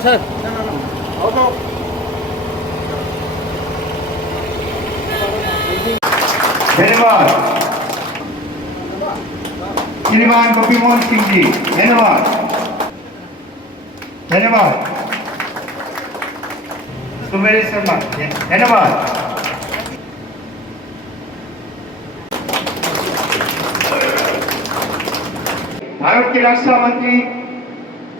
Sir धन्यवाद श्रीमान गोपी मोहन सिंह जी, धन्यवाद धन्यवाद। सुमेरी शर्मा, धन्यवाद। भारत के रक्षा मंत्री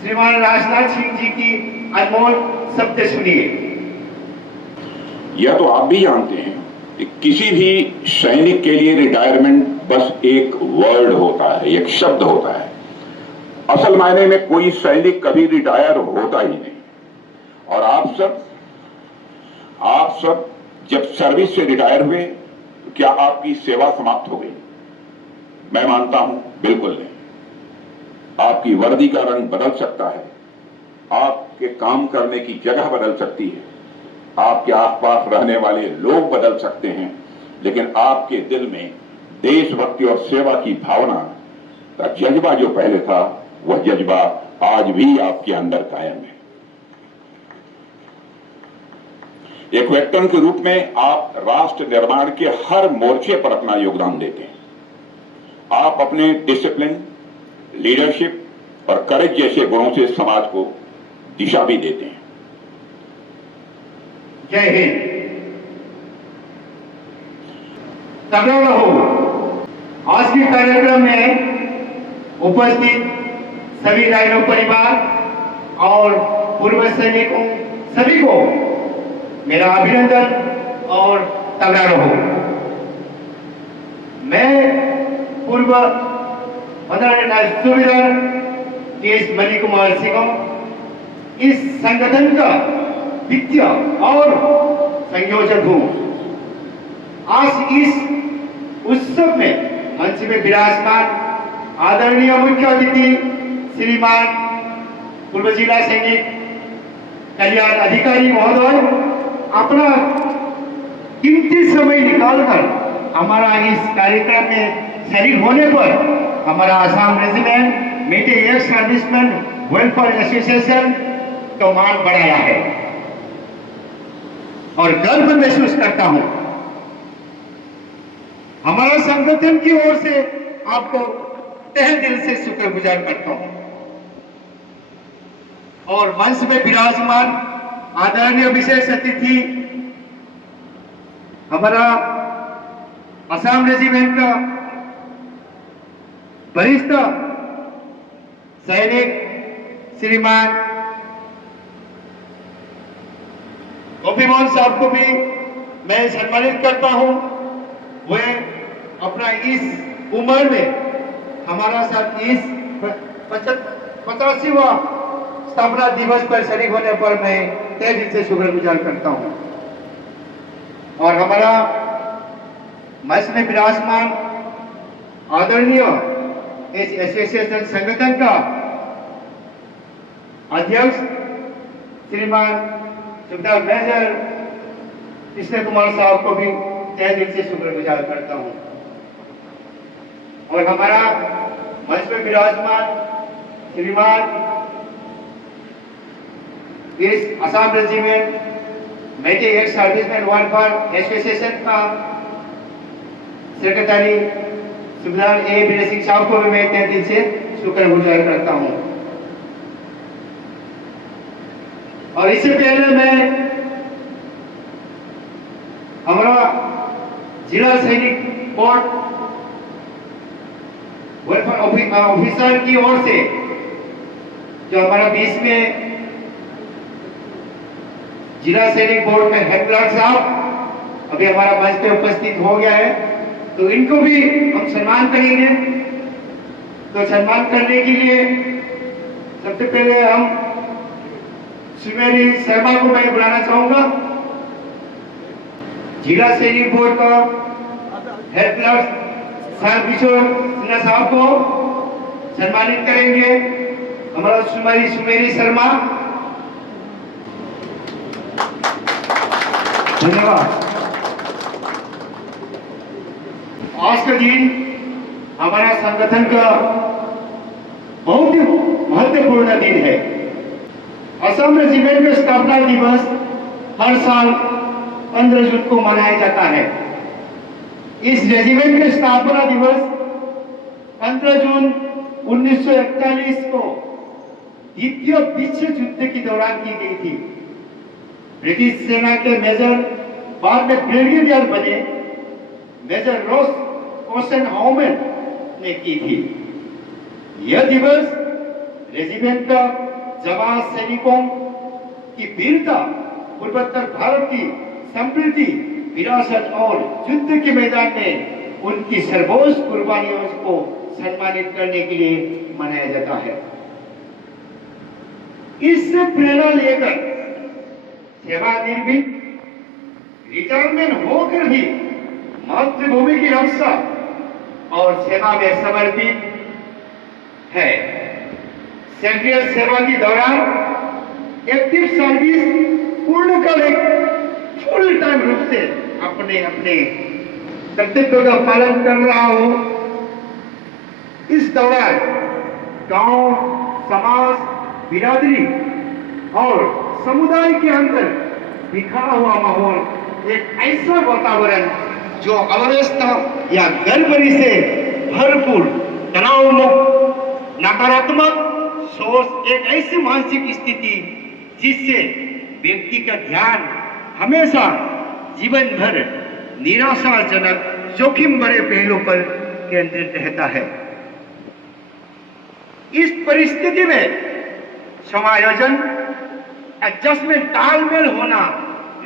श्रीमान राजनाथ सिंह जी की अनमोल शब्द सुनिए। यह तो आप भी जानते हैं कि किसी भी सैनिक के लिए रिटायरमेंट बस एक वर्ड होता है, एक शब्द होता है। असल मायने में कोई सैनिक कभी रिटायर होता ही नहीं। और आप सब जब सर्विस से रिटायर हुए तो क्या आपकी सेवा समाप्त हो गई? मैं मानता हूं बिल्कुल नहीं। आपकी वर्दी का रंग बदल सकता है, आपके काम करने की जगह बदल सकती है, आपके आसपास रहने वाले लोग बदल सकते हैं, लेकिन आपके दिल में देशभक्ति और सेवा की भावना का जज्बा जो पहले था, वह जज्बा आज भी आपके अंदर कायम है। एक वेटरन के रूप में आप राष्ट्र निर्माण के हर मोर्चे पर अपना योगदान देते हैं। आप अपने डिसिप्लिन, लीडरशिप और करेज जैसे गुणों से समाज को दिशा भी देते हैं। जय हिंद। तगड़ा रहो। आज के कार्यक्रम में उपस्थित सभी राइनो परिवार और पूर्व सैनिकों सभी को मेरा अभिनंदन और तगड़ा रहो। मैं पूर्व सुबेदार केएस मणि कुमार सिंह इस संगठन का वित्तीय और संयोजक हूं। आज इस उत्सव में मंच में विराजमान आदरणीय मुख्य अतिथि श्रीमान पूर्व जिला सैनिक कल्याण अधिकारी महोदय अपना कीमती समय निकालकर हमारा इस कार्यक्रम में शरीक होने पर हमारा आसाम रेजिमेंट मेटे एक्स सर्विसमैन वेलफेयर एसोसिएशन का मान बढ़ाया है और गर्व महसूस करता हूं। हमारा संगठन की ओर से आपको तहे दिल से शुक्रगुजार करता हूं और मंच में विराजमान आदरणीय विशेष अतिथि हमारा असम रेजिमेंट का वरिष्ठ सैनिक श्रीमान गोपी मोहन साहब को भी मैं सम्मानित करता हूं। वे अपना इस उम्र में हमारा साथ इस 85वां स्थापना दिवस पर शरीक होने पर मैं तहे दिल से शुक्रगुजार करता हूं। और हमारा मंच में विराजमान आदरणीय इस एसोसिएशन संगठन का अध्यक्ष श्रीमान सुबेदार मेजर कृष्ण कुमार साहब को भी तहे दिल से शुक्रगुजार करता हूं। और हमारा मंच में विराजमान श्रीमान इस असम रेजिमेंट मेटे एक्स सर्विसमैन वेलफेयर एसोसिएशन का सेक्रेटरी सुबेदार ए वीर सिंह साहब को भी मैं तहे दिल से शुक्रगुजार करता हूं। और इससे पहले मैं हमारा जिला सैनिक बोर्ड वेलफेयर ऑफिसर की ओर से जो हमारा बीच में जिला सैनिक बोर्ड में हेड क्लर्क साहब अभी हमारा मंच पे उपस्थित हो गया है, तो इनको भी हम सम्मान करेंगे। तो सम्मान करने के लिए सबसे पहले हम सुमेरी शर्मा को मैं बुलाना चाहूंगा। जिला सैनिक बोर्ड का हेड क्लर्क सर किशोर सिन्हा साहब को सम्मानित करेंगे। हमारा सुमेरी शर्मा, धन्यवाद। आज का दिन हमारा संगठन का बहुत ही महत्वपूर्ण दिन है। असम रेजिमेंट का स्थापना दिवस हर साल 15 जून को मनाया जाता है। इस रेजिमेंट का स्थापना दिवस 15 जून 1941 को द्वितीय विश्व युद्ध के दौरान की गई थी। ब्रिटिश सेना के मेजर बाद में ब्रिगेडियर बने मेजर रॉस कोसेनहाउमर ने की थी। यह दिवस रेजिमेंट का जवान सैनिकों की वीरता, पूर्वोत्तर भारत की समृद्धि, विरासत और युद्ध के मैदान में उनकी सर्वोच्च कुर्बानियों को सम्मानित करने के लिए मनाया जाता है। इससे प्रेरणा लेकर सेवानिवृत्त रिटायरमेंट होकर भी मातृभूमि की रक्षा और सेवा में समर्पित है। सेंट्रल सेवा के दौरान एक्टिव सर्विस पूर्ण कर एक फुल टाइम रूप से अपने अपने कर्तव्यों का पालन कर रहा हो। इस दौरान गांव, समाज, बिरादरी और समुदाय के अंदर बिखरा हुआ माहौल, एक ऐसा वातावरण जो अवस्था या गड़बड़ी से भरपूर, तनाव मुक्त, नकारात्मक सोच, एक ऐसी मानसिक स्थिति जिससे व्यक्ति का ध्यान हमेशा जीवन भर निराशाजनक, जोखिम भरे पहलू पर केंद्रित रहता है। इस परिस्थिति में समायोजन, एडजस्टमेंट, तालमेल होना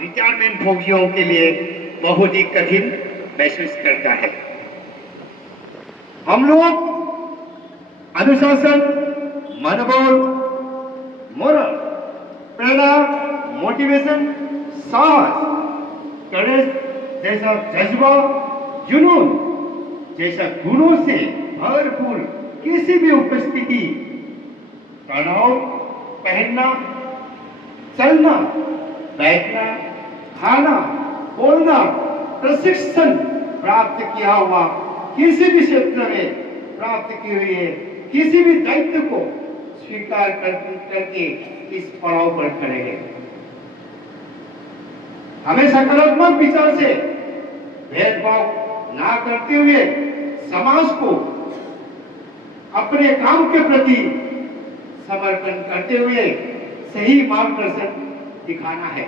रिटायरमेंट भोगियों के लिए बहुत ही कठिन महसूस करता है। हम लोग अनुशासन, मनोबल, मोरल, प्रेरणा, मोटिवेशन, साहस, करेज जैसा जज्बा, जुनून जैसा गुणों से भरपूर किसी भी उपस्थिति, तनाव, पहनना, चलना, बैठना, खाना, बोलना, प्रशिक्षण प्राप्त किया हुआ किसी भी क्षेत्र में प्राप्त किए हुए किसी भी दायित्व को स्वीकार करके इस पड़ाव पर खड़े हैं। हमें सकारात्मक विचार से भेदभाव ना करते हुए समाज को अपने काम के प्रति समर्पण करते हुए सही मार्गदर्शन दिखाना है,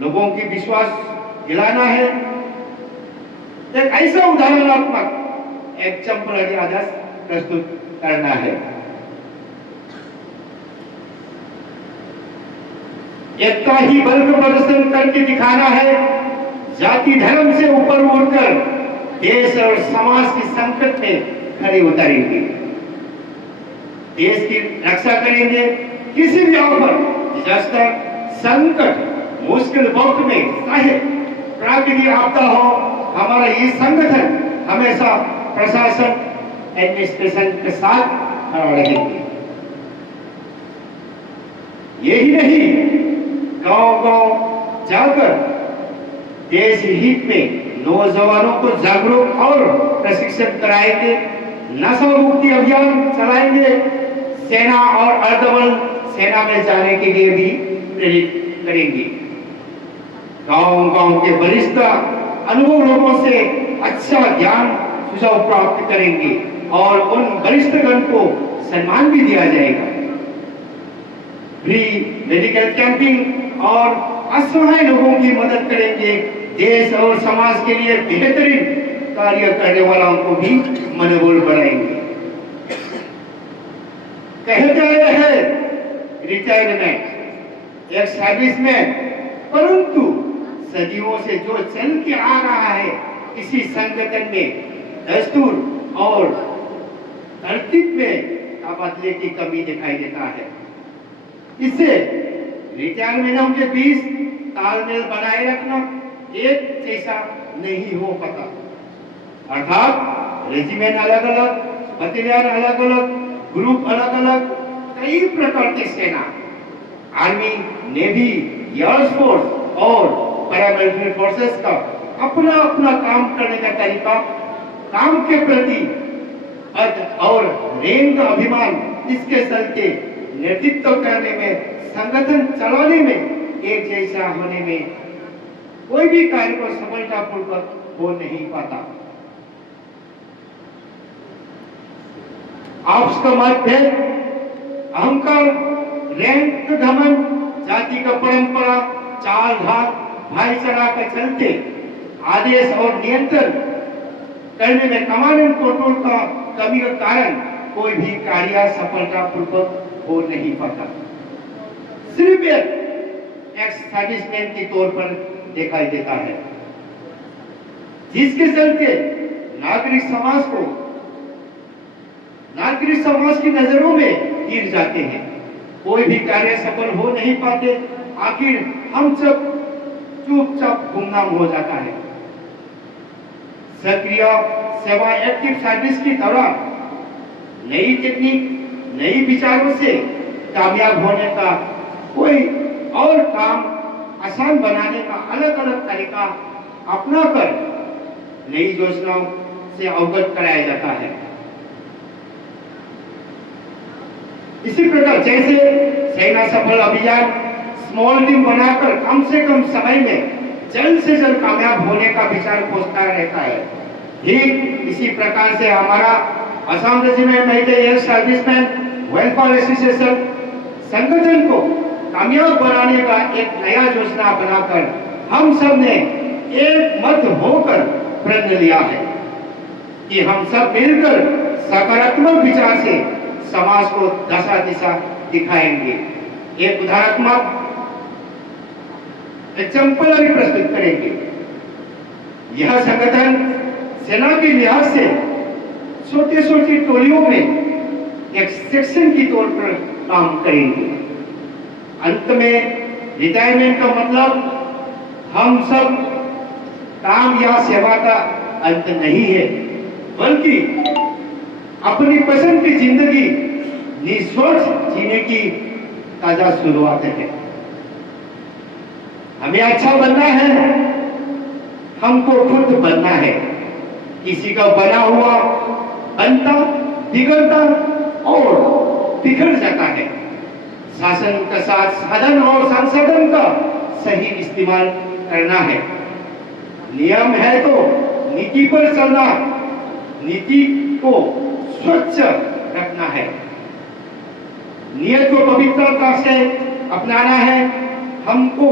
लोगों की विश्वास दिलाना है, एक ऐसा उदाहरणात्मक एग्जाम्पलरी आदर्श प्रस्तुत करना है। एकता ही बल का प्रदर्शन करके दिखाना है। जाति धर्म से ऊपर उठकर देश और समाज के संकट में खड़े उतरेंगे, देश की रक्षा करेंगे। किसी भी आफत, डिजास्टर, संकट, मुश्किल वक्त में चाहे प्राकृतिक आपदा हो, हमारा ये संगठन हमेशा प्रशासन, एडमिनिस्ट्रेशन के साथ खड़ा रहेंगे। यही नहीं, गांव-गांव जाकर देश हित में नौजवानों को जागरूक और प्रशिक्षण कराएंगे, नशा मुक्ति अभियान चलाएंगे, सेना और अर्धबल सेना में जाने के लिए भी प्रेरित करेंगे। गांव-गांव के वरिष्ठ अनुभव लोगों से अच्छा ज्ञान सुझाव प्राप्त करेंगे और उन वरिष्ठगण को सम्मान भी दिया जाएगा। फ्री मेडिकल कैंपिंग और असहाय लोगों की मदद करेंगे। देश और समाज के लिए बेहतरीन कार्य करने वालों को भी मनोबल बढ़ाएंगे। कहते हैं रिटायरमेंट एक सर्विस में, परंतु सदियों से जो चल के आ रहा है इसी संगठन में दस्तूर और तरतीब में तबादले की कमी दिखाई देता है। इससे रिटायरमेंटों के बीच तालमेल बनाए रखना एक जैसा नहीं हो पाता। अर्थात रेजिमेंट अलग अलग, बटालियन अलग अलग, ग्रुप अलग अलग, कई प्रकार के सेना, आर्मी, नेवी, एयरफोर्स और पैरामिलिट्री फोर्सेस का अपना अपना काम करने का तरीका, काम के प्रति और रेंग का अभिमान इसके चलते नेतृत्व करने में, संगठन चलाने में, एक जैसा होने में कोई भी कार्य को सफलतापूर्वक हो नहीं पाता। आपस का मतभेद, अहंकार, रैंक घमंड, जाति का परंपरा, चाल ढाल, भाईचारा के चलते आदेश और नियंत्रण करने में कमांड एंड कंट्रोल का कमी का कारण कोई भी कार्य सफलतापूर्वक हो नहीं पाता। सिर्फ एक सर्विसमैन के तौर पर दिखाई देता है, जिसके चलते नागरिक समाज की नजरों में गिर जाते हैं। कोई भी कार्य सफल हो नहीं पाते, आखिर हम सब चुपचाप गुमनाम हो जाता है। सक्रिय सेवा एक्टिव सर्विस की दौरान नई टेक्निक, नई विचारों से कामयाब होने का कोई और काम आसान बनाने का अलग अलग तरीका अपनाकर नई योजनाओं से अवगत कराया जाता है। इसी प्रकार जैसे सेना सफल अभियान स्मॉल टीम बनाकर कम से कम समय में जल्द से जल्द कामयाब होने का विचार खोजता रहता है, ठीक इसी प्रकार से हमारा Assam regiment air serviceman welfare association संगठन को कामयाब बनाने का एक नया योजना बनाकर हम सब ने एक मत होकर प्रण लिया है कि हम सब मिलकर सकारात्मक विचार से समाज को दशा दिशा दिखाएंगे। एक उदाहरणात्मक एग्जाम्पल अभी प्रस्तुत करेंगे। यह संगठन सेना के लिहाज से छोटी छोटी टोलियों में एक सेक्शन की तौर पर काम करेंगे। अंत में रिटायरमेंट का मतलब हम सब काम या सेवा का अंत नहीं है, बल्कि अपनी पसंद की जिंदगी निस्वार्थ जीने की ताजा शुरुआत है। हमें अच्छा बनना है, हमको खुद बनना है। किसी का बना हुआ बनता, बिगड़ता और बिगड़ जाता है। शासन का साथ साधन और संसाधन का सही इस्तेमाल करना है। नियम है तो नीति पर चलना, नीति को स्वच्छ रखना है, नियत को पवित्रता से अपनाना है। हमको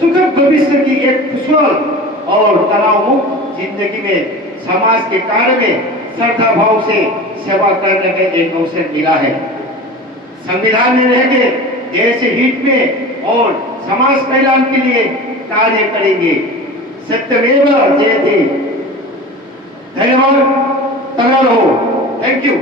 सुखद भविष्य की एक कुशल और तनाव मुक्त जिंदगी में समाज के कार्य में श्रद्धा भाव से सेवा करने का एक अवसर मिला है। संविधान में रह के देश हित में और समाज कल्याण के लिए कार्य करेंगे। सत्यमेव जयते। धन्यवाद। तैयार हो। Thank you.